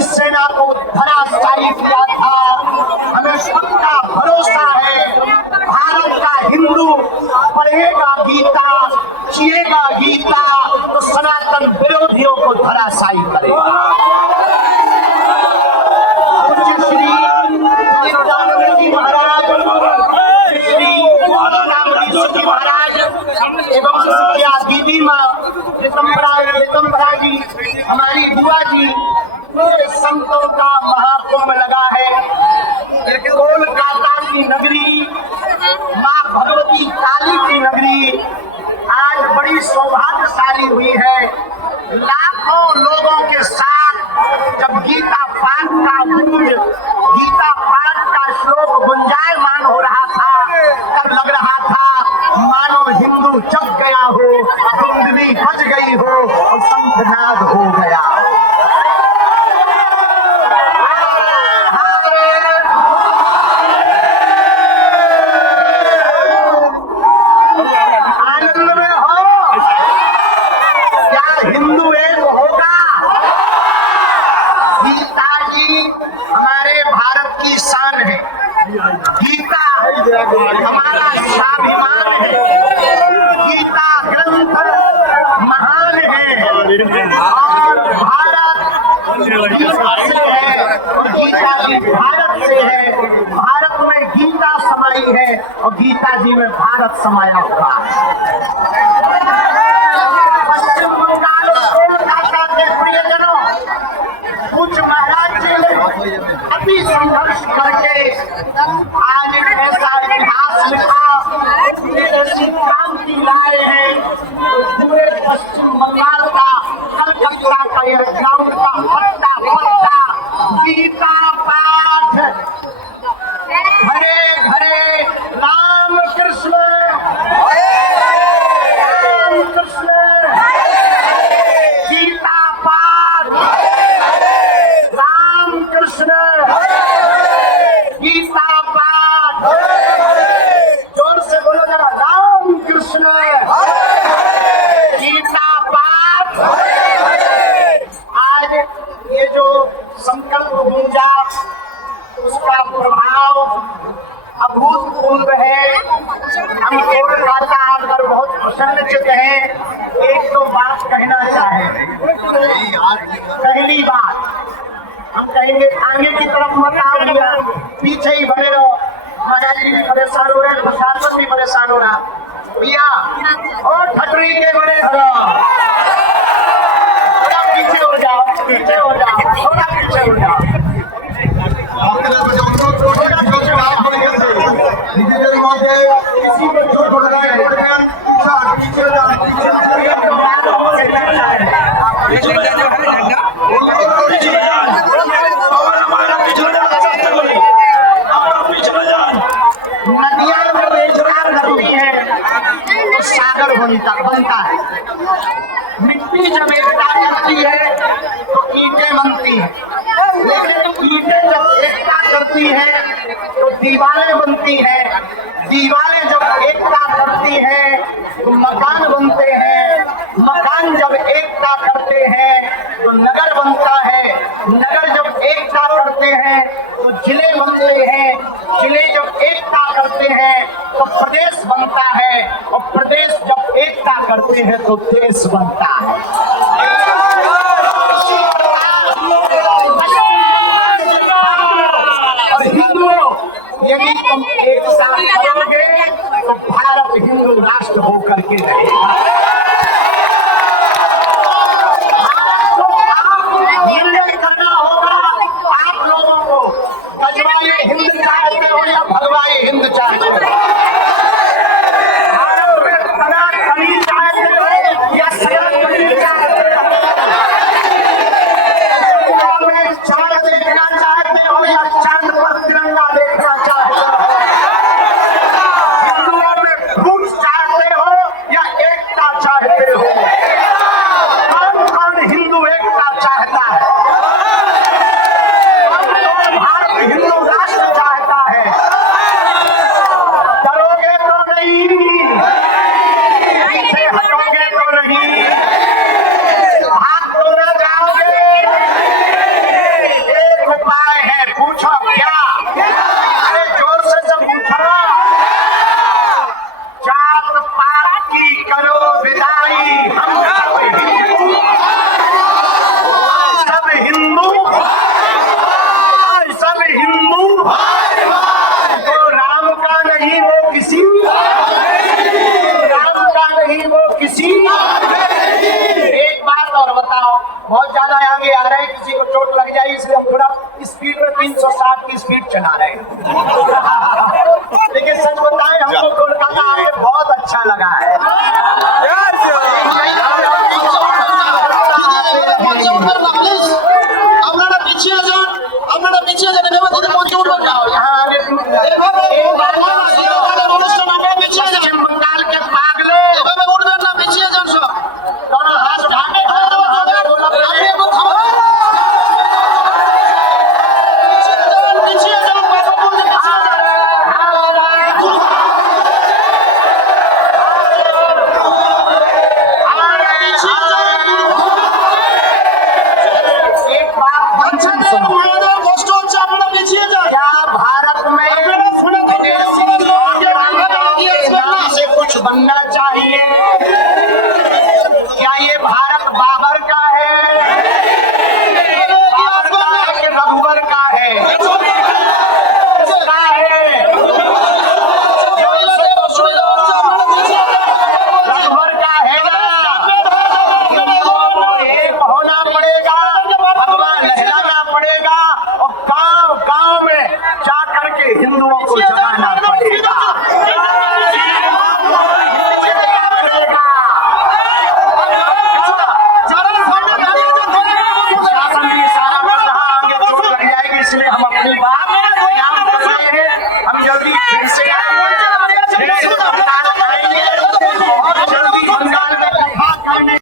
सेना को धराशायी किया था। हमें सबका भरोसा है, भारत का हिंदू पढ़ेगा गीता, जिएगा गीता तो सनातन विरोधियों को धराशायी करेगा। श्री महाराज, श्री महाराज एवं दीदी माँ रितम्बरा जी, हमारी बुआ जी, पूरे संतों का महाकुंभ लगा है। कोलकाता की नगरी, माँ भगवती काली की नगरी आज बड़ी सौभाग्यशाली हुई है। लाखों लोगों के साथ जब गीता पाठ का गूंज, गीता पाठ का श्लोक गुंजायमान हो रहा था, तब लग रहा था मानो हिंदू जग गया हो, कुंडली बज गई हो और शंखनाद हो गया। गीता हमारा स्वाभिमान है, गीता ग्रंथ महान है और भारत गीता से है और गीता जी भारत से है। भारत में गीता समाई है और गीता जी में भारत समाया हुआ है। पश्चिम बंगाल और कोलकाता के प्रियजनों, कुछ महाराज जी ने अति संघर्ष करके आज ऐसा इतिहास लिखा, ऐसी क्रांति लाए हैं। पूरे पश्चिम बंगाल का, कलकत्ता का यह ग्राउंड का पत्ता पत्ता गीता पाठ, घरे घरे राम कृष्ण गीता पाठ, राम कृष्ण गीता पाठ, जोर से बोलो जरा, राम कृष्ण गीता पाठ। आज ये जो संकल्प गूंजा, उसका प्रभाव अभूतपूर्व है। हम कोलकाता आकर बहुत प्रसन्नचित्त हैं। एक तो बात कहना चाहे, पहली बात हम कहेंगे आगे की तरफ मत आओ भैया, पीछे ही बने रहो। महाराज जी भी परेशान हो रहे, प्रशासन भी परेशान हो रहा भैया, और ठटरी के बड़े थोड़ा पीछे हो जाओ, पीछे हो जाओ, थोड़ा पीछे हो जाओ, थोड़ा पीछे हो जाओ। किसी को चोट हो रहा है पीछे हो जाओ, सागर बनता है। मिट्टी जब एकता करती है तो ईंटें बनती है, लेकिन ईंटें जब एकता करती है तो दीवारें बनती हैं, दीवारें जब एकता करती हैं तो मकान बनते हैं, मकान जब एकता करते हैं तो नगर बनता है, नगर जब एकता करते हैं तो जिले बनते हैं, जिले जब एकता करते हैं तो प्रदेश बनता है, और प्रदेश जब एकता करते हैं तो देश बनता है। बहुत ज्यादा आगे आ रहे हैं, किसी को चोट लग जाए इसलिए हम थोड़ा स्पीड में 360 की स्पीड चला रहे हैं। लेकिन सच बताएं, हमको कोलकाता आके बहुत अच्छा लगा है। পিছিয়ে যান यहाँ आगे पश्चिम बंगाल के पागले दोनों हाथ उठाने बनना चाहिए। क्या ये भारत बाबर का है, बाबर का है कि रघुवर का है? किसका है? रघुवर का है ना? एक होना पड़ेगा, भगवान लहराना पड़ेगा और गांव गांव में जा करके हिंदुओं को जगाना पड़ेगा। इसलिए हम अपनी बात बयान कर रहे हैं। हम जल्दी फिर से आएंगे और जल्दी बंगाल में दफा करने।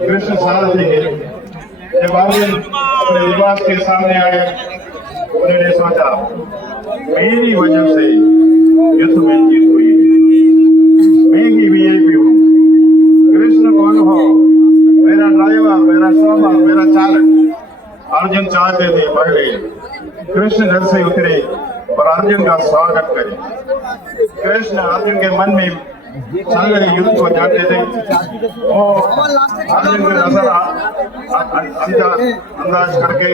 कृष्ण सारथी है। जब अर्जुन अपने विवास के सामने आए, उन्होंने सोचा मेरी वजह से युद्ध में जीत हुई, मैं ही वीआईपी हूँ। कृष्ण कौन हो? मेरा ड्राइवर, मेरा शोभा, मेरा चालक। अर्जुन चाहते थे पहले कृष्ण घर से उतरे और अर्जुन का स्वागत करे। कृष्ण अर्जुन के मन में चल रहे युद्ध को जानते थे। वो अर्जुन को नजर अंदाज करके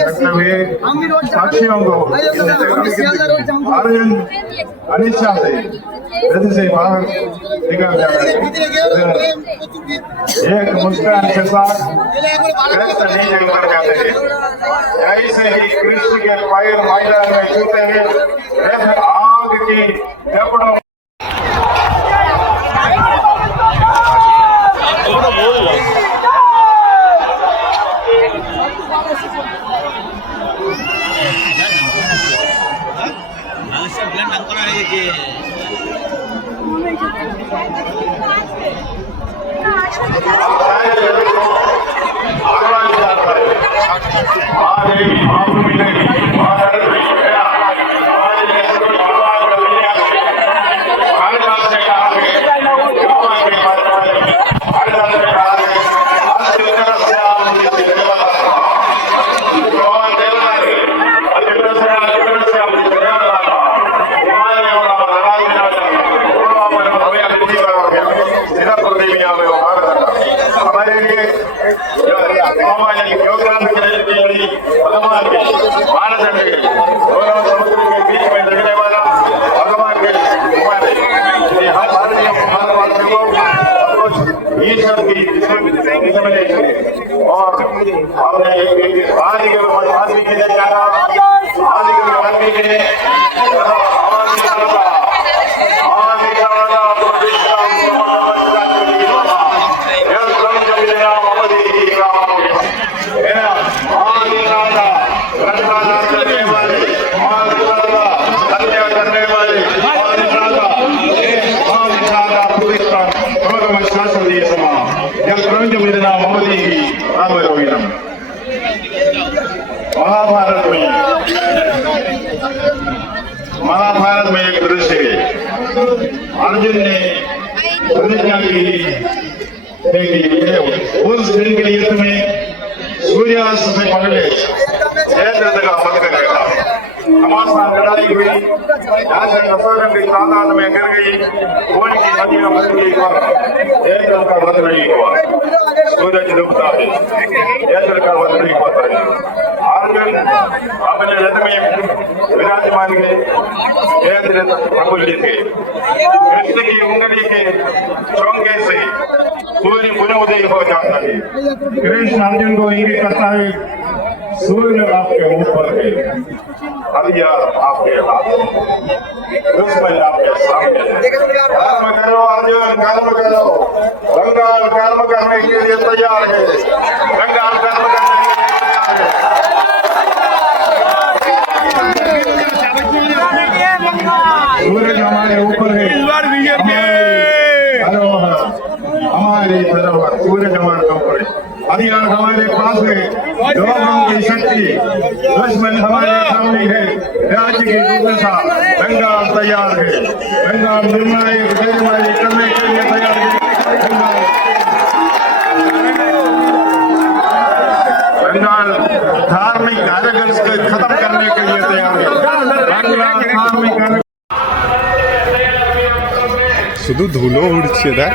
रखते हुए साक्षियों को अर्जुन अनिच्छा से रथ से बाहर निकल जाते। एक मुस्कान के साथ कृष्ण नीचे उतर जाते थे। ऐसे ही कृष्ण के पैर मैदान में छूते हैं, रथ आग की जपड़ों महाभारत में महाभारत में एक दृश्य है, अर्जुन ने प्रतिज्ञा की उस दिन के युद्ध में सूर्यास्त से पहले जयद्रथ का वध करेगा। हमारे साथ लड़ाई हुई, यहाँ से नफरत की तादाद में गिर गई, खून की नदियां बह गई, जयद्रथ का वध नहीं हुआ। सूरज डूबता है, जयद्रथ का वध नहीं होता है। अर्जुन अपने रथ में विराजमान के जयद्रथ प्रफुल्लित थे। कृष्ण की उंगली के चौंके से सूर्य पुनः उदय हो जाता है। कृष्ण अर्जुन को इंगित करता है, सूर्य आपके ऊपर है, हथियार आपके हाथ, दुश्मन आपके सामने। कर्म करो अर्जुन, कर्म करो। कंगाल कर्म करने के लिए तैयार है, कंगाल कर्म करने के लिए तैयार है। सूरज हमारे ऊपर है, हमारे तरफ सूरज हमारे ऊपर है, हथियार हमारे पास है, लोगों की शक्ति, दुश्मन हमारे सामने है, राज्य की दुर्दशा। बंगाल तैयार है, बंगाल निर्णायक कार्यवाही करने के लिए तैयार है। बंगाल धार्मिक आरगंस को खत्म करने के लिए तैयार है। बंगाल धार्मिक শুধু ধুলো উড়ছে দেখ।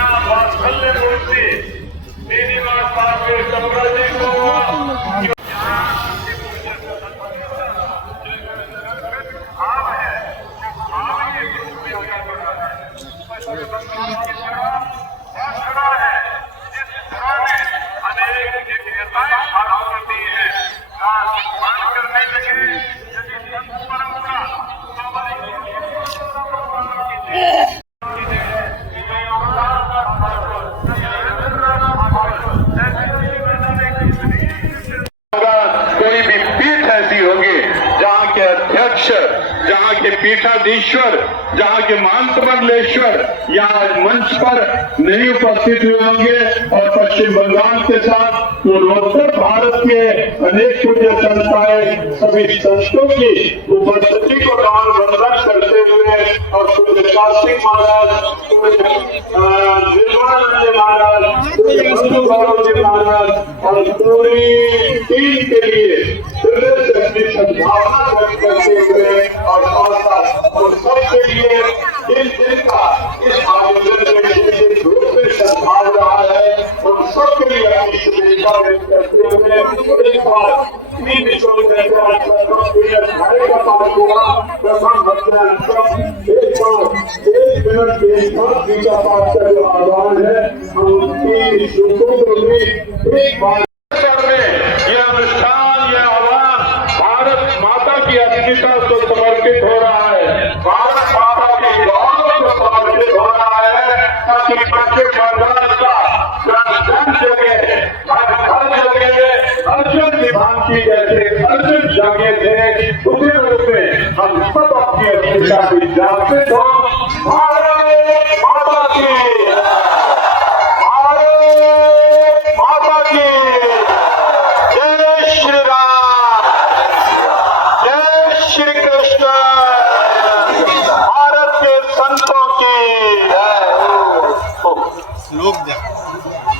कोई भी पीठ ऐसी होगी जहाँ के अध्यक्ष, जहाँ के पीठाधीश्वर, जहाँ के महंतमंडलेश्वर यहाँ मंच पर नहीं उपस्थित हुए होंगे और पश्चिम बंगाल के साथ पूर्वोत्तर भारत के अनेक पूज्य संस्थाएं सभी संतों की उपस्थिति को मान बंधन करते हुए और पूज्य शास्त्री महाराज, निर्मलानंद महाराज, बंधु गौरव जी महाराज और पूरी टीम के लिए हृदय से अपनी सद्भावना व्यक्त करते हुए और सबके लिए इस दिन का इस आयोजन में निश्चित रूप से सद्भाव रहा है और सबके लिए अपनी शुभेच्छा व्यक्त करते हुए एक बार तीन विषयों का पाठ हुआ। प्रथम एक मिनट के साथ पूजा पाठ का जो आह्वान है, हम तीन श्लोकों को भी एक बार यह अनुष्ठान, यह आह्वान भारत माता की अस्मिता को समर्पित हो रहा है, भारत माता के गौरव को समर्पित हो रहा है, ताकि पश्चिम बंगाल का जन जगह अर्जुन विभाग की जैसे अर्जुन जागे थे, उसी रूप में हम सब अपनी अस्मिता की जागृत हो। भारत माता की, भारत माता की जय श्री राम, जय श्री कृष्ण, भारत के संतों की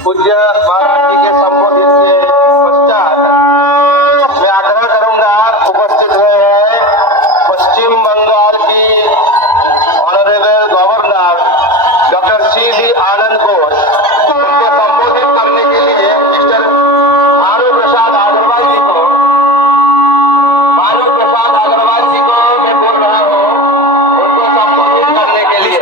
पूज्य महाराज जी के संबोधित के पश्चात मैं आग्रह करूंगा, उपस्थित हुए हैं पश्चिम बंगाल की ऑनरेबल गवर्नर डॉक्टर सी.डी. आनंद घोष, उनके संबोधित करने के लिए मिस्टर भानु प्रसाद अग्रवाल जी को मैं बोल रहा हूँ, उनको संबोधित करने के लिए।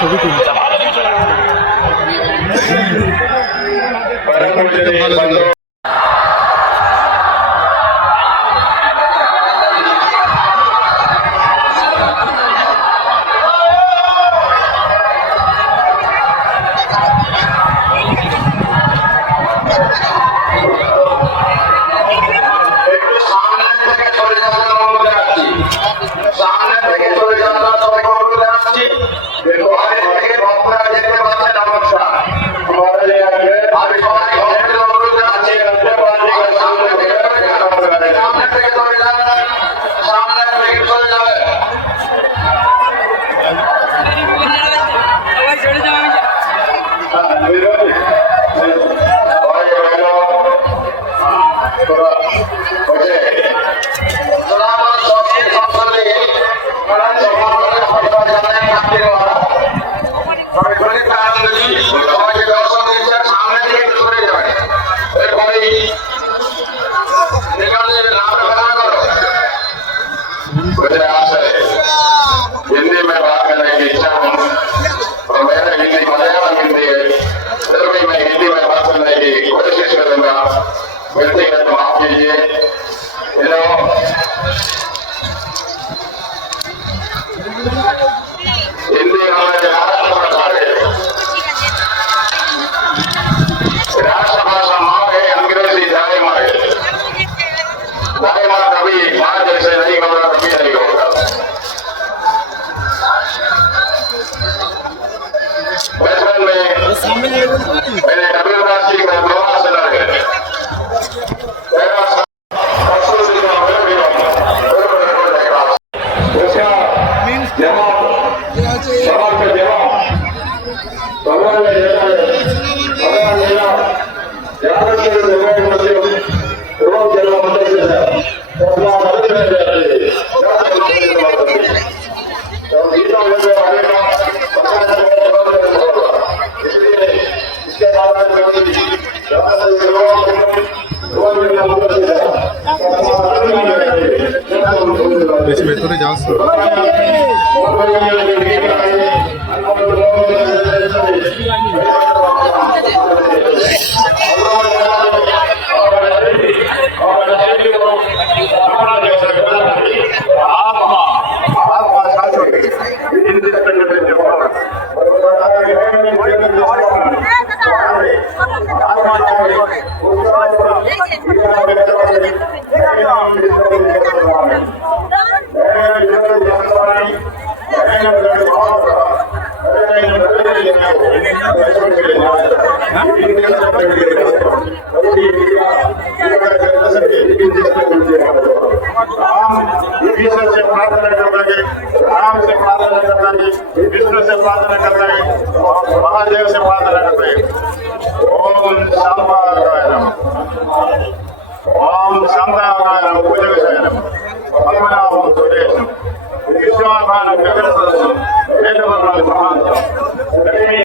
ছবি তুলছে ভালো লাগে। हिंदी में बात करने की इच्छा हूँ और मेरा हिंदी मलयालम हिंदी है, फिर भी मैं हिंदी में बात करने की कोशिश करूंगा। व्यक्तिगत माफ कीजिए। हिंदी हमारे राष्ट्रभाषा है, राष्ट्रभाषा माँ है, अंग्रेजी दाई माँ है। दाई माँ कभी माँ जैसे नहीं होगा, कभी नहीं होगा। बचपन में मेरे कबीरदास जी का दोहा सुना है। বেশি ভেতরে যাস ईश्वर से प्रार्थना करता है, राम से प्रार्थना करता है, विष्णु से प्रार्थना करता है, महादेव से प्रार्थना करता है। ओम शांताय नमः, ओम शांताय नमः, पूजकाय नमः, पद्मनाभं सुरेशं, विश्वात्मानं गगनसदृशं, वेदवदनं महांतं।